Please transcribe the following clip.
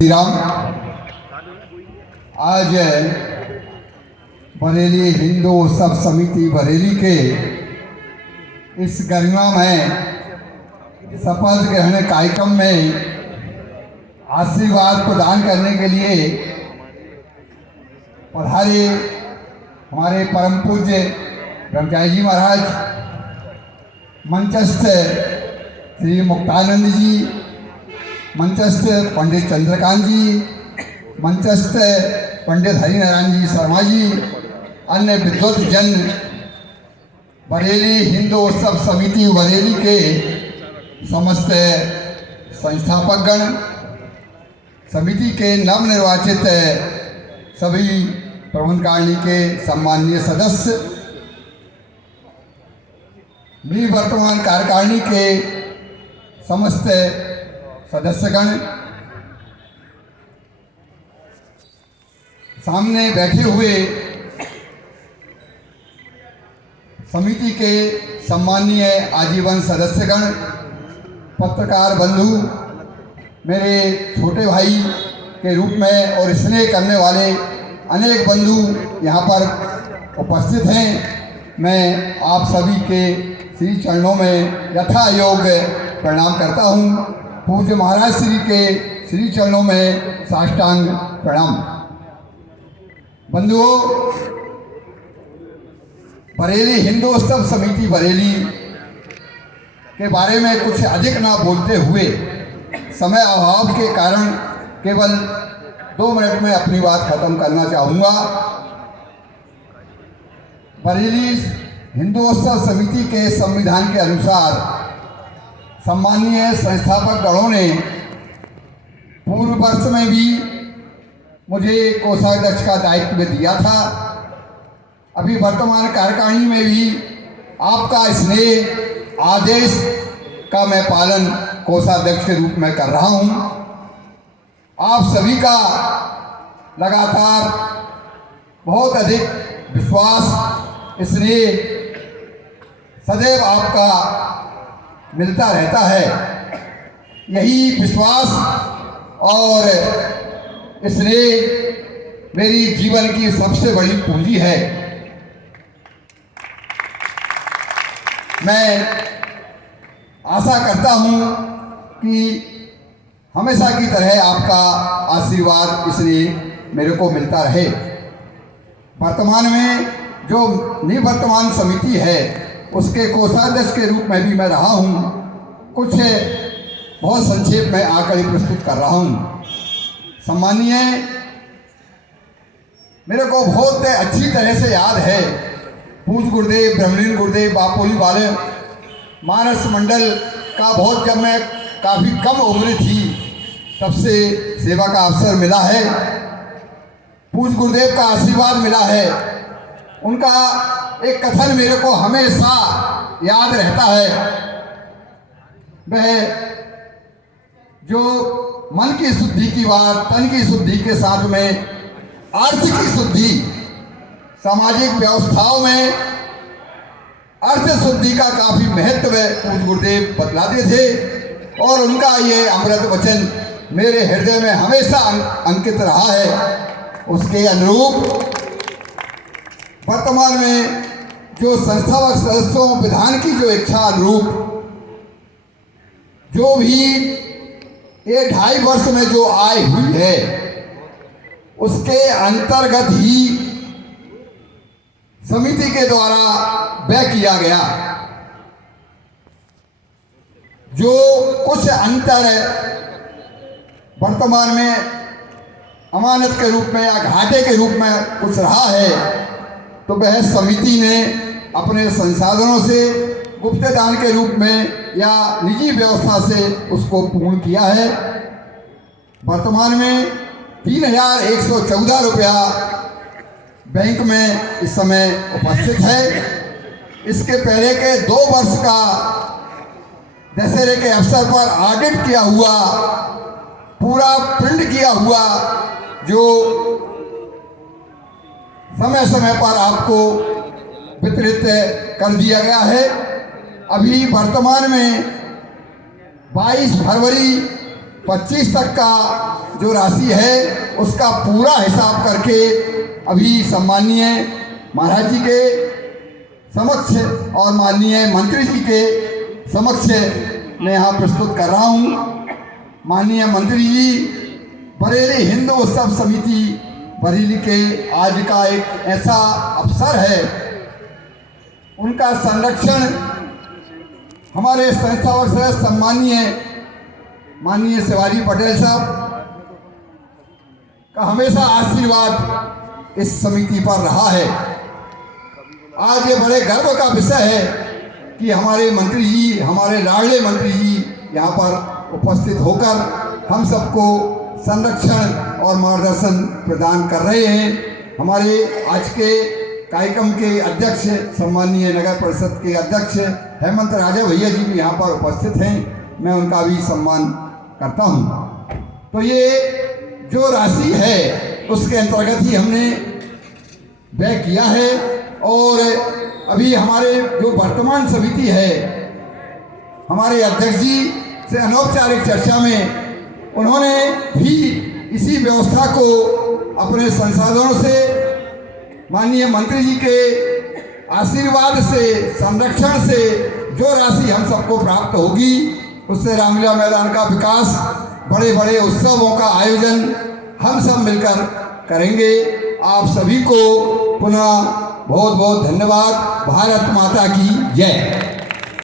श्री राम। आज बरेली हिंदू उत्सव समिति बरेली के इस गरिमा में शपथ ग्रहण कार्यक्रम में आशीर्वाद प्रदान करने के लिए पधारे हमारे परम पूज्य ब्रह्मचारी जी महाराज, मंचस्थ श्री मुक्तानंद जी, मंचस्थ पंडित चंद्रकांत जी, मंचस्थ पंडित हरिनारायण जी शर्मा जी, अन्य विद्वत जन, बरेली हिंदू उत्सव समिति बरेली के समस्त संस्थापकगण, समिति के नवनिर्वाचित सभी प्रबंधकारिणी के सम्माननीय सदस्य, वर्तमान कार्यकारिणी के समस्त सदस्यगण, सामने बैठे हुए समिति के सम्माननीय आजीवन सदस्यगण, पत्रकार बंधु, मेरे छोटे भाई के रूप में और स्नेह करने वाले अनेक बंधु यहाँ पर उपस्थित हैं। मैं आप सभी के श्री चरणों में यथा योग्य प्रणाम करता हूँ। पूज्य महाराज श्री के श्री चरणों में साष्टांग प्रणाम। बंधुओं, बरेली हिंदू उत्सव समिति बरेली के बारे में कुछ अधिक ना बोलते हुए समय अभाव के कारण केवल 2 मिनट में अपनी बात खत्म करना चाहूँगा। बरेली हिंदू उत्सव समिति के संविधान के अनुसार सम्मानीय संस्थापक गणों ने पूर्व वर्ष में भी मुझे कोषाध्यक्ष का दायित्व दिया था। अभी वर्तमान कार्यकारिणी में भी आपका स्नेह आदेश का मैं पालन कोषाध्यक्ष के रूप में कर रहा हूं। आप सभी का लगातार बहुत अधिक विश्वास, स्नेह सदैव आपका मिलता रहता है। यही विश्वास और स्नेह मेरी जीवन की सबसे बड़ी पूंजी है। मैं आशा करता हूं कि हमेशा की तरह आपका आशीर्वाद इसलिए मेरे को मिलता रहे। वर्तमान में जो निवर्तमान समिति है उसके कोषाध्यक्ष के रूप में भी मैं रहा हूँ। कुछ बहुत संक्षेप में आंकड़े प्रस्तुत कर रहा हूँ। सम्मानीय, मेरे को बहुत अच्छी तरह से याद है, पूज्य गुरुदेव ब्रह्मलीन गुरुदेव बापोली वाले मानस मंडल का बहुत, जब मैं काफ़ी कम उम्र थी तब से सेवा का अवसर मिला है। पूज्य गुरुदेव का आशीर्वाद मिला है। उनका एक कथन मेरे को हमेशा याद रहता है। वह जो मन की शुद्धि की बात, तन की शुद्धि के साथ में अर्थ की शुद्धि, सामाजिक व्यवस्थाओं में अर्थ शुद्धि का काफी महत्व पूज्य गुरुदेव बतलाते थे और उनका ये अमृत वचन मेरे हृदय में हमेशा अंकित रहा है। उसके अनुरूप वर्तमान में जो संस्थापक सदस्यों विधान की जो इच्छा अनुरूप जो भी ये 2.5 वर्ष में जो आय हुई है उसके अंतर्गत ही समिति के द्वारा व्यय किया गया। जो कुछ अंतर वर्तमान में अमानत के रूप में या घाटे के रूप में कुछ रहा है, तो वह समिति ने अपने संसाधनों से गुप्तदान के रूप में या निजी व्यवस्था से उसको पूर्ण किया है। वर्तमान में 3,114 रुपया बैंक में इस समय उपस्थित है। इसके पहले के 2 वर्ष का दशहरे के अवसर पर ऑडिट किया हुआ, पूरा प्रिंट किया हुआ, जो समय समय पर आपको वितरित कर दिया गया है। अभी वर्तमान में 22 फरवरी 25 तक का जो राशि है उसका पूरा हिसाब करके अभी सम्मानीय महाराज जी के समक्ष और माननीय मंत्री जी के समक्ष मैं यहाँ प्रस्तुत कर रहा हूँ। माननीय मंत्री जी, बरेली हिंदू उत्सव समिति बरेली के आज का एक ऐसा अवसर है, उनका संरक्षण हमारे संस्थापक सदस्य सम्मानीय माननीय शिवाजी पटेल साहब का हमेशा आशीर्वाद इस समिति पर रहा है। आज ये बड़े गर्व का विषय है कि हमारे मंत्री जी, हमारे लाडले मंत्री जी यहाँ पर उपस्थित होकर हम सबको संरक्षण और मार्गदर्शन प्रदान कर रहे हैं। हमारे आज के कार्यक्रम के अध्यक्ष, सम्मानीय नगर परिषद के अध्यक्ष हेमंत राजा भैया जी भी यहाँ पर उपस्थित हैं, मैं उनका भी सम्मान करता हूँ। तो ये जो राशि है उसके अंतर्गत ही हमने व्यय किया है और अभी हमारे जो वर्तमान समिति है, हमारे अध्यक्ष जी से अनौपचारिक चर्चा में उन्होंने भी इसी व्यवस्था को अपने संसाधनों से, माननीय मंत्री जी के आशीर्वाद से, संरक्षण से जो राशि हम सबको प्राप्त होगी उससे रामलीला मैदान का विकास, बड़े बड़े उत्सवों का आयोजन हम सब मिलकर करेंगे। आप सभी को पुनः बहुत बहुत धन्यवाद। भारत माता की जय।